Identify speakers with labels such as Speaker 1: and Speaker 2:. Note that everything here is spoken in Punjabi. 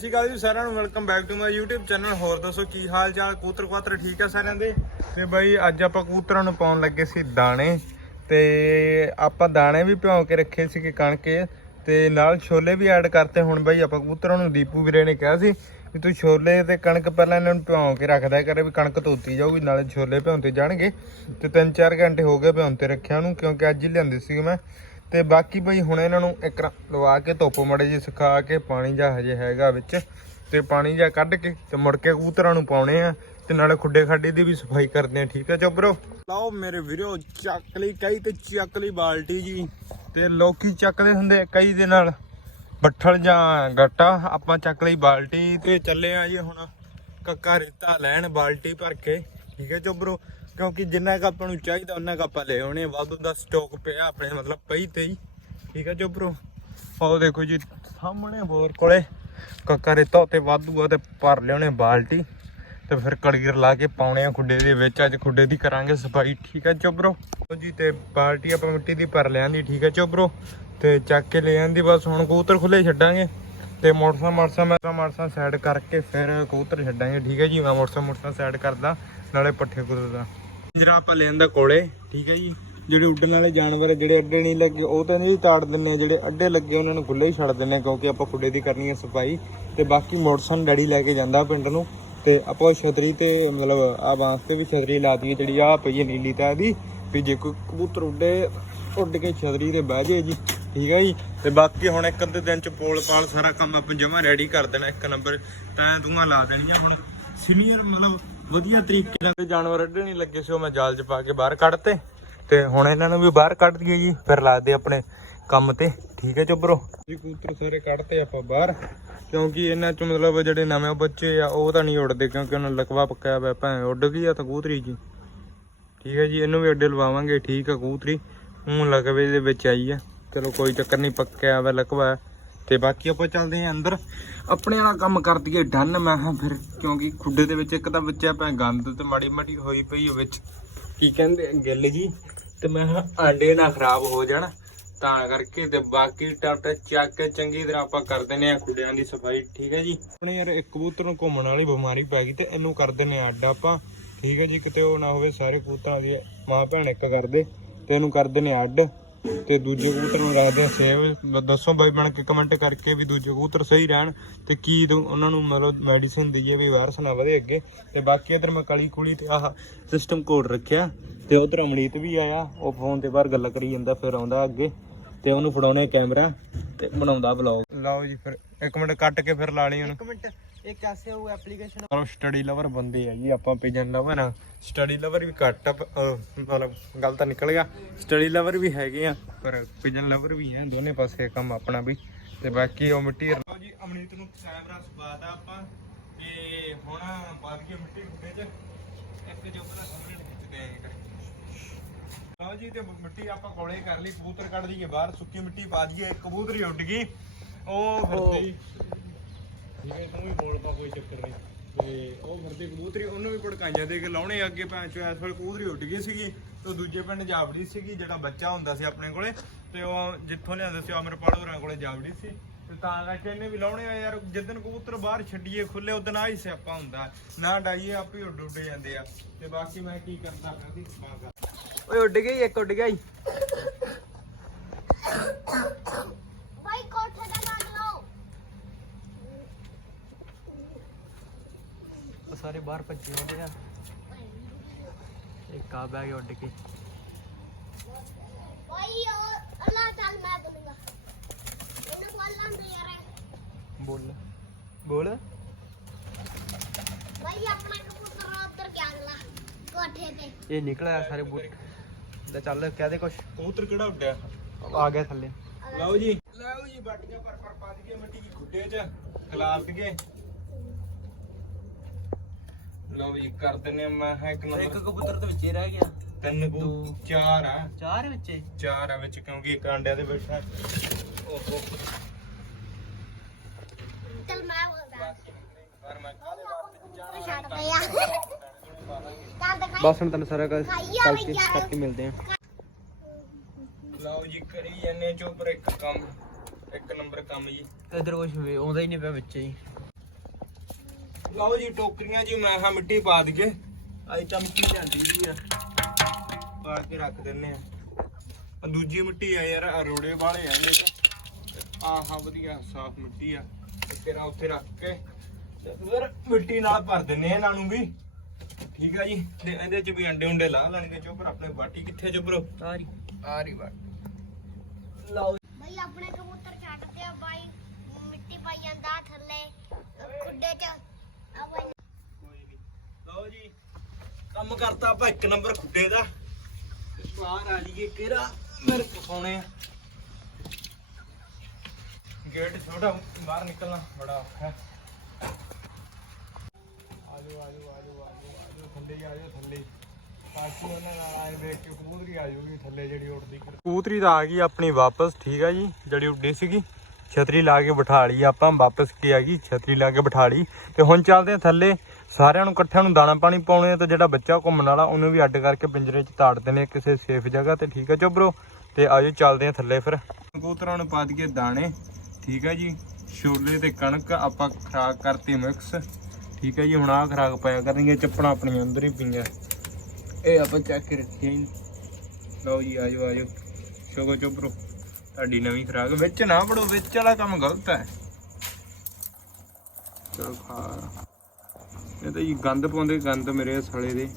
Speaker 1: ਸਤਿ ਸ਼੍ਰੀ ਅਕਾਲ ਜੀ ਸਾਰਿਆਂ ਨੂੰ welcome back to my YouTube channel ਹੋਰ ਦੱਸੋ, ਕੀ ਹਾਲ ਚਾਲ ਕਬੂਤਰ ਕਵਾਤਰ ਠੀਕ ਆ ਸਾਰਿਆਂ ਦੇ? ਤੇ ਬਾਈ, ਅੱਜ ਆਪਾਂ ਕਬੂਤਰਾਂ ਨੂੰ ਪਾਉਣ ਲੱਗੇ ਸੀ ਦਾਣੇ। ਤੇ ਆਪਾਂ ਦਾਣੇ ਵੀ ਭਿਉਂ ਕੇ ਰੱਖੇ ਸੀ ਕਣਕੇ ਤੇ ਨਾਲ ਛੋਲੇ ਵੀ ਐਡ ਕਰਤੇ। ਹੁਣ ਬਾਈ, ਆਪਾਂ ਕਬੂਤਰਾਂ ਨੂੰ ਦੀਪੂ ਵੀਰੇ ਨੇ ਕਿਹਾ ਸੀ ਵੀ ਤੂੰ ਛੋਲੇ ਤੇ ਕਣਕ ਪਹਿਲਾਂ ਇਹਨਾਂ ਨੂੰ ਭਿਉਂ ਕੇ ਰੱਖਦਾ ਕਰੇ ਵੀ ਕਣਕ ਧੋਤੀ ਜਾਊਗੀ, ਨਾਲੇ ਛੋਲੇ ਭਿਉਂਤੇ ਜਾਣਗੇ। ਤੇ 3-4 ਘੰਟੇ ਹੋ ਗਏ ਭਿਉਂਤੇ ਰੱਖਿਆ ਨੂੰ, ਕਿਉਂਕਿ ਅੱਜ ਹੀ ਲਿਆਂਦੇ ਸੀ ਮੈਂ। ਤੇ ਬਾਕੀ ਬਈ ਹੁਣ ਇਹਨਾਂ ਨੂੰ ਇੱਕ ਰ- ਲਵਾ ਕੇ ਧੁੱਪ ਮੜੇ ਜੀ ਸੁਕਾ ਕੇ ਪਾਣੀ ਜਾਂ ਹਜੇ ਹੈਗਾ ਵਿੱਚ, ਤੇ ਪਾਣੀ ਜਾਂ ਕੱਢ ਕੇ ਤੇ ਮੁੜ ਕੇ ਕਬੂਤਰਾਂ ਨੂੰ ਪਾਉਣੇ ਆ, ਤੇ ਨਾਲੇ ਖੁੱਡੇ ਖਾਡੇ ਦੀ ਵੀ ਸਫ਼ਾਈ ਕਰਦੇ ਆ, ਠੀਕ ਆ ਚੋਬਰੋ ਲਓ ਮੇਰੇ ਵੀਰੋ, ਚੱਕ ਲਈ ਕਈ ਤੇ ਚੱਕ ਲਈ ਬਾਲਟੀ ਜੀ, ਤੇ ਲੋਕੀ ਚੱਕਦੇ ਹੁੰਦੇ ਕਈ ਦੇ ਨਾਲ। ਬੱਠਲ ਜਾਂ ਗੱਟਾ, ਆਪਾਂ ਚੱਕ ਲਈ ਬਾਲਟੀ ਤੇ ਚੱਲੇ ਆ ਜੀ ਹੁਣ ਕੱਕਾ ਰੇਤਾ ਲੈਣ ਬਾਲਟੀ ਭਰ ਕੇ। ਠੀਕ ਹੈ ਚੋਬਰੋ ਕਿਉਂਕਿ ਜਿੰਨਾ ਕੁ ਆਪਾਂ ਨੂੰ ਚਾਹੀਦਾ, ਉਹਨਾਂ ਕੁ ਆਪਾਂ ਲੈ ਆਉਣੇ ਵਾਧੂ ਦਾ ਸਟਾਕ ਪਿਆ ਆਪਣੇ, ਮਤਲਬ ਪਈ ਤੇ ਹੀ। ਠੀਕ ਹੈ ਚੋਬਰੋ ਆਓ ਦੇਖੋ ਜੀ, ਸਾਹਮਣੇ ਬੋਰ ਕੋਲੇ, ਕੱਕਾ ਰੇਤਾ ਉੱਤੇ ਵਾਧੂ ਆ ਤੇ ਭਰ ਲਿਆਉਣੇ ਬਾਲਟੀ। ਤੇ ਫਿਰ ਕੜਗਰ ਲਾ ਕੇ ਪਾਉਣੇ ਆ ਖੁੱਡੇ ਦੇ ਵਿੱਚ। ਅੱਜ ਖੁੱਡੇ ਦੀ ਕਰਾਂਗੇ ਸਫ਼ਾਈ, ਠੀਕ ਹੈ ਚੋਬਰੋ ਜੀ, ਤੇ ਬਾਲਟੀ ਆਪਾਂ ਮਿੱਟੀ ਦੀ ਭਰ ਲਿਆਂਦੀ, ਠੀਕ ਹੈ ਚੋਬਰੋ ਤੇ ਚੱਕ ਕੇ ਲੈ ਆਂਦੀ, ਬਸ ਹੁਣ ਕਬੂਤਰ ਖੁੱਲੇ ਛੱਡਾਂਗੇ। ਤੇ ਮੋਟਰਸਾਈਕਲ ਮੋਟਰਸਾਈਕਲ ਮੈਂ ਮੋਟਰਸਾਈਕਲ ਸਾਈਡ ਕਰਕੇ ਫਿਰ ਕਬੂਤਰ ਛੱਡਾਂਗੇ ਠੀਕ ਹੈ ਜੀ? ਮੈਂ ਮੋਟਰਸਾਈਕਲ ਮੋਟਰਸਾਈਕਲ ਸਾਈਡ ਕਰਦਾ ਨਾਲੇ ਪੱਠੇ ਕੁੱਤਦਾ ਜਿਹੜਾ ਆਪਾਂ ਲੈਂਦਾ ਕੋਲੇ ਠੀਕ ਹੈ ਜੀ? ਜਿਹੜੇ ਉੱਡਣ ਵਾਲੇ ਜਾਨਵਰ ਆ, ਜਿਹੜੇ ਅੱਡੇ ਨਹੀਂ ਲੱਗੇ ਉਹ ਤਾਂ ਨਹੀਂ ਤਾੜ ਦਿੰਨੇ ਆ, ਜਿਹੜੇ ਅੱਡੇ ਲੱਗੇ ਉਹਨਾਂ ਨੂੰ ਖੁੱਲੇ ਹੀ ਛੱਡ ਦਿੰਨੇ ਆ, ਕਿਉਂਕਿ ਆਪਾਂ ਖੁੱਡੇ ਦੀ ਕਰਨੀ ਹੈ ਸਫ਼ਾਈ। ਤੇ ਬਾਕੀ ਮੋਟਰਸਾਈਕਲ ਡੈਡੀ ਲੈ ਕੇ ਜਾਂਦਾ ਪਿੰਡ ਨੂੰ। ਤੇ ਆਪਾਂ ਛਤਰੀ ਤੇ ਮਤਲਬ ਆ ਬਾਂਸ ਤੇ ਵੀ ਛਤਰੀ ਲਾ ਦਈਏ ਜਿਹੜੀ ਆ ਪਈ ਹੈ ਨੀਲੀ ਤਾਂ ਦੀ ਵੀ ਜੇ ਕੋਈ ਕਬੂਤਰ ਉੱਡੇ ਉੱਡ ਕੇ ਛਤਰੀ ਤੇ ਬਹਿ ਜਾਏ ਜੀ। ਠੀਕ ਹੈ ਜੀ? ਤੇ ਬਾਕੀ ਹੁਣ ਇੱਕ ਅੱਧੇ ਦਿਨ ਚ ਪੋਲ ਪਾਲ ਸਾਰਾ ਕੰਮ ਆਪਾਂ ਜਮਾ ਰੈਡੀ ਕਰ ਦੇਣਾ ਇੱਕ ਨੰਬਰ ਤਾਂ ਦੂਆਂ ਲਾ ਦੇਣੀਆਂ ਹੁਣ। ਸੀਨੀਅਰ ਮਤਲਬ ਵਧੀਆ ਤਰੀਕੇ ਨਾਲ ਜਾਨਵਰ ਅੱਡੇ ਨਹੀਂ ਲੱਗੇ ਸੀ, ਉਹ ਮੈਂ ਜਾਲ 'ਚ ਪਾ ਕੇ ਬਾਹਰ ਕੱਢਤੇ। ਤੇ ਹੁਣ ਇਹਨਾਂ ਨੂੰ ਵੀ ਬਾਹਰ ਕੱਢ ਦਈਏ ਜੀ, ਫਿਰ ਲਾ ਦੇ ਆਪਣੇ ਕੰਮ ਤੇ। ਠੀਕ ਹੈ ਚੋਬਰੋ ਜੀ ਕਬੂਤਰ ਸਾਰੇ ਕੱਢਤੇ ਆਪਾਂ ਬਾਹਰ, ਕਿਉਂਕਿ ਇਹਨਾਂ 'ਚ ਮਤਲਬ ਜਿਹੜੇ ਨਵੇਂ ਬੱਚੇ ਆ, ਉਹ ਤਾਂ ਨਹੀਂ ਉੱਡਦੇ, ਕਿਉਂਕਿ ਉਹਨਾਂ ਨੂੰ ਲਕਵਾ ਪੱਕਿਆ ਹੋਇਆ ਭਾਵੇਂ ਉੱਡ ਗਈ ਆ ਤਾਂ ਕੂਤਰੀ ਜੀ। ਠੀਕ ਹੈ ਜੀ, ਇਹਨੂੰ ਵੀ ਅੱਡੇ ਲਵਾਵਾਂਗੇ, ਠੀਕ ਆ ਕੂਤਰੀ ਹੁਣ ਲਕਵੇ ਦੇ ਵਿੱਚ ਆਈ ਆ। ਚਲੋ ਕੋਈ ਚੱਕਰ ਨਹੀਂ, ਪੱਕਿਆ ਵਾ, ਲਕਵਾ। ਤੇ ਬਾਕੀ ਆਪਾਂ ਚੱਲਦੇ ਆਂ ਅੰਦਰ। ਆਪਣੇ ਵਾਲਾ ਕੰਮ ਕਰ ਦਈਏ, ਡਨ ਮੈਂ ਹਾਂ ਫਿਰ, ਕਿਉਂਕਿ ਖੁੱਡੇ ਦੇ ਵਿੱਚ ਇੱਕ ਤਾਂ ਬੱਚਾ ਪੈ ਗੰਦ ਤੇ ਮਾੜੀ ਮਾੜੀ ਹੋਈ ਪਈ ਉਹ ਵਿੱਚ। ਕੀ ਕਹਿੰਦੇ ਗਿੱਲ ਜੀ? ਤੇ ਮੈਂ ਹਾਂ ਆਂਡੇ ਨਾ ਖਰਾਬ ਹੋ ਜਾਣ, ਤਾਂ ਕਰਕੇ ਤੇ ਬਾਕੀ ਟੱਟ ਚੱਕ ਕੇ ਚੰਗੀ ਤਰ੍ਹਾਂ ਆਪਾਂ ਕਰ ਦਿੰਨੇ ਆ ਖੁੱਡਿਆਂ ਦੀ ਸਫ਼ਾਈ, ਠੀਕ ਹੈ ਜੀ? ਆਪਣੇ ਯਾਰ ਇੱਕ ਕਬੂਤਰ ਨੂੰ ਘੁੰਮਣ ਵਾਲੀ ਬਿਮਾਰੀ ਪੈ ਗਈ ਤੇ ਇਹਨੂੰ ਕਰ ਦਿੰਨੇ ਆ ਅੱਡ ਆਪਾਂ, ਠੀਕ ਹੈ ਜੀ? ਕਿਤੇ ਉਹ ਨਾ ਹੋਵੇ, ਸਾਰੇ ਕਬੂਤਰਾਂ ਦੀ ਮਾਂ ਭੈਣ ਇੱਕ ਕਰਦੇ ਤੇ ਇਹਨੂੰ ਕਰ ਦਿੰਨੇ ਆ ਅੱਡ। ਤੇ ਦੂਜੇ ਕਬੂਤਰ ਨੂੰ ਰੱਖਦੇ ਆ ਸੇਵ। ਦੱਸੋ ਬਾਈ ਬਣ ਕੇ ਕਮੈਂਟ ਕਰਕੇ ਵੀ ਦੂਜੇ ਕਬੂਤਰ ਸਹੀ ਰਹਿਣ ਤੇ ਕੀ ਉਹਨਾਂ ਨੂੰ ਮਤਲਬ ਮੈਡੀਸਿਨ ਦਈਏ ਵੀ ਵਾਇਰਸ ਨਾ ਵਧੇ ਅੱਗੇ। ਤੇ ਬਾਕੀ ਇਧਰ ਮੈਂ ਕਲੀ ਕੁਲੀ ਤੇ ਆਹ ਸਿਸਟਮ ਕੋਡ ਰੱਖਿਆ ਤੇ ਉਧਰ ਅਮਰੀਤ ਵੀ ਆਇਆ ਉਹ ਫੋਨ ਤੇ ਬਾਹਰ ਗੱਲਾਂ ਕਰੀ ਜਾਂਦਾ ਫਿਰ ਆਉਂਦਾ ਅੱਗੇ ਤੇ ਉਹਨੂੰ ਫੜਾਉਣੇ ਕੈਮਰਾ ਤੇ ਬਣਾਉਂਦਾ ਵਲੌਗ ਲਓ ਜੀ ਫਿਰ ਇੱਕ ਮਿੰਟ ਕੱਟ ਕੇ ਫਿਰ ਲਾ ਲਈ ਉਹਨੂੰ।
Speaker 2: ਇੱਕ ਮਿੰਟ। ਇਹ ਕੈਸੇ ਉਹ
Speaker 1: ਐਪਲੀਕੇਸ਼ਨ ਪਰ ਸਟੱਡੀ ਲਵਰ ਬੰਦੇ ਆ ਜੀ ਆਪਾਂ ਪੀਜਨ ਲਵਰ ਆ ਸਟੱਡੀ ਲਵਰ ਵੀ ਘੱਟ ਆ, ਮਤਲਬ ਗੱਲ ਤਾਂ ਨਿਕਲ ਗਿਆ। ਸਟੱਡੀ ਲਵਰ ਵੀ ਹੈਗੇ ਆ ਪਰ ਪੀਜਨ ਲਵਰ ਵੀ ਆ ਦੋਨੇ ਪਾਸੇ ਕੰਮ ਆਪਣਾ ਵੀ। ਤੇ ਬਾਕੀ ਉਹ ਮਿੱਟੀ ਜੀ ਅਮਨੀਤ ਨੂੰ ਕੈਮਰਾ ਸੁਭਾਦਾ ਆਪਾਂ। ਤੇ ਹੁਣ ਬਾਕੀ ਮਿੱਟੀ ਗੁੱਡੇ ਚ ਇੱਕ ਜੋਬਰਾ ਸਾਹਮਣੇ ਖਿੱਚਦੇ ਆ ਲਓ ਜੀ ਤੇ ਮਿੱਟੀ ਆਪਾਂ ਕੋਲੇ ਕਰ ਲਈ ਕਬੂਤਰ ਕੱਢ ਦਈਏ ਬਾਹਰ ਸੁੱਕੀ ਮਿੱਟੀ ਪਾ ਦਈਏ ਇੱਕ ਕਬੂਤਰੀ ਉੱਡ ਗਈ। ਉਹ ਫਿਰਦੀ ਠੀਕ ਤੂੰ ਵੀ ਬੋਲ ਪਾ ਕੋਈ ਚੱਕਰ ਨਹੀਂ। ਤੇ ਉਹ ਫਿਰਦੇ ਕਬੂਤਰੀ, ਉਹਨੂੰ ਵੀ ਭੜਕਾਈਆਂ ਦੇ ਕੇ ਲਾਉਣੇ ਅੱਗੇ ਪੈਂਚ ਐਸ ਵੇਲੇ ਕਬੂਤਰੀ ਉੱਡ ਗਈ ਸੀਗੀ, ਤੇ ਦੂਜੇ ਪਿੰਡ ਜਾਵੜੀ ਸੀਗੀ, ਜਿਹੜਾ ਬੱਚਾ ਹੁੰਦਾ ਸੀ ਆਪਣੇ ਕੋਲੇ, ਤੇ ਉਹ ਜਿੱਥੋਂ ਲਿਆਂਦੇ ਸੀ ਉਹ ਅਮਰਪਾਲ ਹੋਰਾਂ ਕੋਲੇ ਜਾਬੜੀ ਸੀ। ਤੇ ਤਾਂ ਕਰਕੇ ਇਹਨੇ ਵੀ ਲਾਉਣੇ ਆ ਯਾਰ ਜਿੱਦਨ ਕਬੂਤਰ ਬਾਹਰ ਛੱਡੀਏ ਖੁੱਲੇ ਉਦਨ ਹੀ ਸਿਆਪਾ ਹੁੰਦਾ। ਨਾ ਡਾਈਏ ਆਪ ਹੀ ਉੱਡ ਉੱਡ ਜਾਂਦੇ ਆ। ਤੇ ਬਾਕੀ ਮੈਂ ਕੀ ਕਰਦਾ
Speaker 3: ਫਿਰ ਦੀ ਓਏ, ਉੱਡ
Speaker 2: ਗਈ, ਇੱਕ ਉੱਡ ਗਿਆ ਸਾਰੇ ਬਾਹਰ ਭੱਜੇ ਹੋਏ ਆ। ਇੱਕ ਆ
Speaker 3: ਬੈਗ ਉੱਡ ਕੇ। ਓਏ ਅੱਲਾ ਚੱਲ ਮੈਂ ਬੋਲੂੰਗਾ ਇਹਨੂੰ ਬੋਲਾਂ।
Speaker 2: ਦੇ ਯਾਰ
Speaker 3: ਬੋਲ ਬੋਲ ਭਾਈ ਆਪਣਾ ਕਬੂਤਰ ਉੱਧਰ ਗਿਆ ਅਗਲਾ
Speaker 2: ਕੋਠੇ ਤੇ। ਇਹ ਨਿਕਲਿਆ ਸਾਰੇ ਬੂਟ ਲੈ ਚੱਲ ਕਹਦੇ ਕੁਛ।
Speaker 1: ਕਬੂਤਰ ਕਿਹੜਾ ਉੱਡਿਆ?
Speaker 2: ਆ ਗਿਆ ਥੱਲੇ।
Speaker 1: ਲਓ ਜੀ। ਲਓ ਜੀ ਬਾਟੀਆਂ ਪਰ ਪਰ ਪਾ ਦਈਏ ਮਿੱਟੀ ਦੀ ਖੁੱਡੇ 'ਚ। ਗਲਾਸ ਕੇ ਲਓ ਵੀ ਕਰ ਦਿੰਨੇ ਮੈਂ ਹੈ ਇੱਕ ਇੱਕ
Speaker 2: ਕਬੂਤਰ ਤਾਂ ਵਿੱਚੇ ਰਹਿ ਗਿਆ।
Speaker 1: ਤਿੰਨ ਕੋ ਚਾਰ ਆ।
Speaker 2: ਚਾਰ ਵਿੱਚੇ?
Speaker 1: ਚਾਰ ਆ ਵਿੱਚ ਕਿਉਂਕਿ ਇੱਕ ਅੰਡਿਆਂ ਦੇ ਬੈਠਾ।
Speaker 2: ਹੈ। ਬਸ ਹੁਣ ਤੁਹਾਨੂੰ ਸਾਰਾ ਕੁਝ ਕਰਕੇ ਕਰਕੇ ਮਿਲਦੇ ਆ।
Speaker 1: ਲਓ ਜੀ ਕਰੀ ਜਾਂਦੇ ਚੋਪਰ ਇੱਕ ਕੰਮ ਇੱਕ ਨੰਬਰ ਕੰਮ ਜੀ।
Speaker 2: ਕਦਰ ਕੁਛ ਵੀ ਆਉਂਦਾ ਹੀ ਨਹੀਂ ਪਿਆ ਵਿੱਚੇ ਹੀ।
Speaker 1: ਲਓ ਜੀ ਟੋਕਰੀਆਂ ਜੀ ਮੈਂ ਹਾਂ ਮਿੱਟੀ ਪਾ ਦਈਏ। ਤਾਂ ਮਿੱਟੀ ਜਾਂਦੀ ਜੀ ਆ। ਪਾ ਕੇ ਰੱਖ ਦਿੰਨੇ ਆ। ਦੂਜੀ ਮਿੱਟੀ ਆ ਯਾਰ ਅਰੋੜੇ ਵਾਲੇ ਆ ਇਹਦੇ। ਆਹਾ ਵਧੀਆ ਸਾਫ਼ ਮਿੱਟੀ ਆ। ਤੇਰਾ ਉੱਥੇ ਰੱਖ ਕੇ ਫਿਰ ਮਿੱਟੀ ਨਾਲ ਭਰ ਦਿੰਨੇ ਆ ਇਹਨਾਂ ਨੂੰ ਵੀ। ਠੀਕ ਆ ਜੀ? ਤੇ ਇਹਦੇ ਚ ਵੀ ਅੰਡੇ ਉਂਡੇ ਲਾ ਲੈਣਗੇ ਚੋਪਰ ਆਪਣੇ ਬਾਟੀ ਕਿੱਥੇ ਚੋਪਰ
Speaker 2: ਸਾਰੀ।
Speaker 1: ਆ ਰਹੀ ਬਾਟੀ
Speaker 3: ਬਈ ਆਪਣੇ ਕਬੂਤਰ ਛੱਡਦੇ ਆ ਬਾਈ। ਮਿੱਟੀ ਪਾਈ ਜਾਂਦਾ ਥੱਲੇ ਖੁੱਡੇ 'ਚ।
Speaker 1: ਕੋਈ ਨਹੀਂ ਲਓ ਜੀ, ਕੰਮ ਕਰਤਾ ਆਪਾਂ ਇੱਕ ਨੰਬਰ ਖੁੱਡੇ ਦਾ। ਤੇ ਬਾਹਰ ਆ ਜੀਏ ਕਿਹੜਾ ਮੇਰੇ ਪਸਾਉਣੇ ਆ? ਗੇਟ ਛੋਟਾ, ਬਾਹਰ ਨਿਕਲਣਾ ਬੜਾ ਔਖਾ ਹੈ। ਆਜੋ ਆਜੋ ਆਜੋ ਆਜੋ ਆਜੋ, ਥੱਲੇ ਹੀ ਆਜੋ, ਥੱਲੇ ਹੀ। ਤਾਂ ਉਹਨਾਂ ਨਾਲ ਆਏ ਵੇਖ ਕੇ ਕਬੂਤਰੀ ਆ ਜੂਗੀ ਥੱਲੇ ਜਿਹੜੀ ਉੱਡਦੀ। ਕਬੂਤਰੀ ਤਾਂ ਆ ਗਈ ਆਪਣੀ ਵਾਪਸ, ਠੀਕ ਆ ਜੀ, ਜਿਹੜੀ ਉੱਡੀ ਸੀਗੀ। ਛਤਰੀ ਲਾ ਕੇ ਬਿਠਾ ਲਈ, ਆਪਾਂ ਵਾਪਸ ਕੀ ਆ ਗਈ ਛਤਰੀ ਲਾ ਕੇ ਬਿਠਾ ਲਈ। ਤੇ ਹੁਣ ਚੱਲਦੇ ਆ ਥੱਲੇ। ਸਾਰਿਆਂ ਨੂੰ ਇਕੱਠਿਆਂ ਨੂੰ ਦਾਣਾ ਪਾਣੀ ਪਾਉਣੇ ਆ ਤੇ ਜਿਹੜਾ ਬੱਚਾ ਘੁੰਮਣ ਵਾਲਾ, ਉਹਨੂੰ ਵੀ ਅੱਡ ਕਰਕੇ ਪਿੰਜਰੇ 'ਚ ਤਾੜ ਦੇਣੇ ਕਿਸੇ ਸੇਫ ਜਗ੍ਹਾ ਤੇ। ਠੀਕ ਆ ਚੋਬਰੋ ਤੇ ਆਜੋ ਚੱਲਦੇ ਆ ਥੱਲੇ ਫਿਰ। ਕਬੂਤਰਾਂ ਨੂੰ ਪਾ ਦਈਏ ਦਾਣੇ। ਠੀਕ ਹੈ ਜੀ। ਛੋਲੇ ਤੇ ਕਣਕ ਆਪਾਂ ਖਰਾਕ ਕਰਤੀ ਮਿਕਸ ਠੀਕ ਹੈ ਜੀ, ਹੁਣ ਆਹ ਖਰਾਕ ਪਾਇਆ ਕਰਨਗੇ ਚੱਪਣਾ ਆਪਣੀਆਂ ਅੰਦਰ ਹੀ ਪਈਆਂ। ਇਹ ਆਪਾਂ ਚੱਕ ਕੇ ਰੱਖੀਆਂ ਜੀ। ਲਓ ਜੀ, ਆਜੋ ਆਜੋ। ਸ਼ੋਗੋ ਚੋਬਰੋ ਸਾਡੀ ਨਵੀਂ ਖਰਾਕ, ਵਿੱਚ ਨਾ ਪੜੋ ਵਿੱਚ ਵਾਲਾ ਕੰਮ ਗਲਤ ਹੈ। ਚਲ ਖਾ ਇਹ ਤਾਂ ਜੀ ਗੰਦ ਪਾਉਂਦੇ ਗੰਦ ਮੇਰੇ ਸਾਲੇ ਦੇ।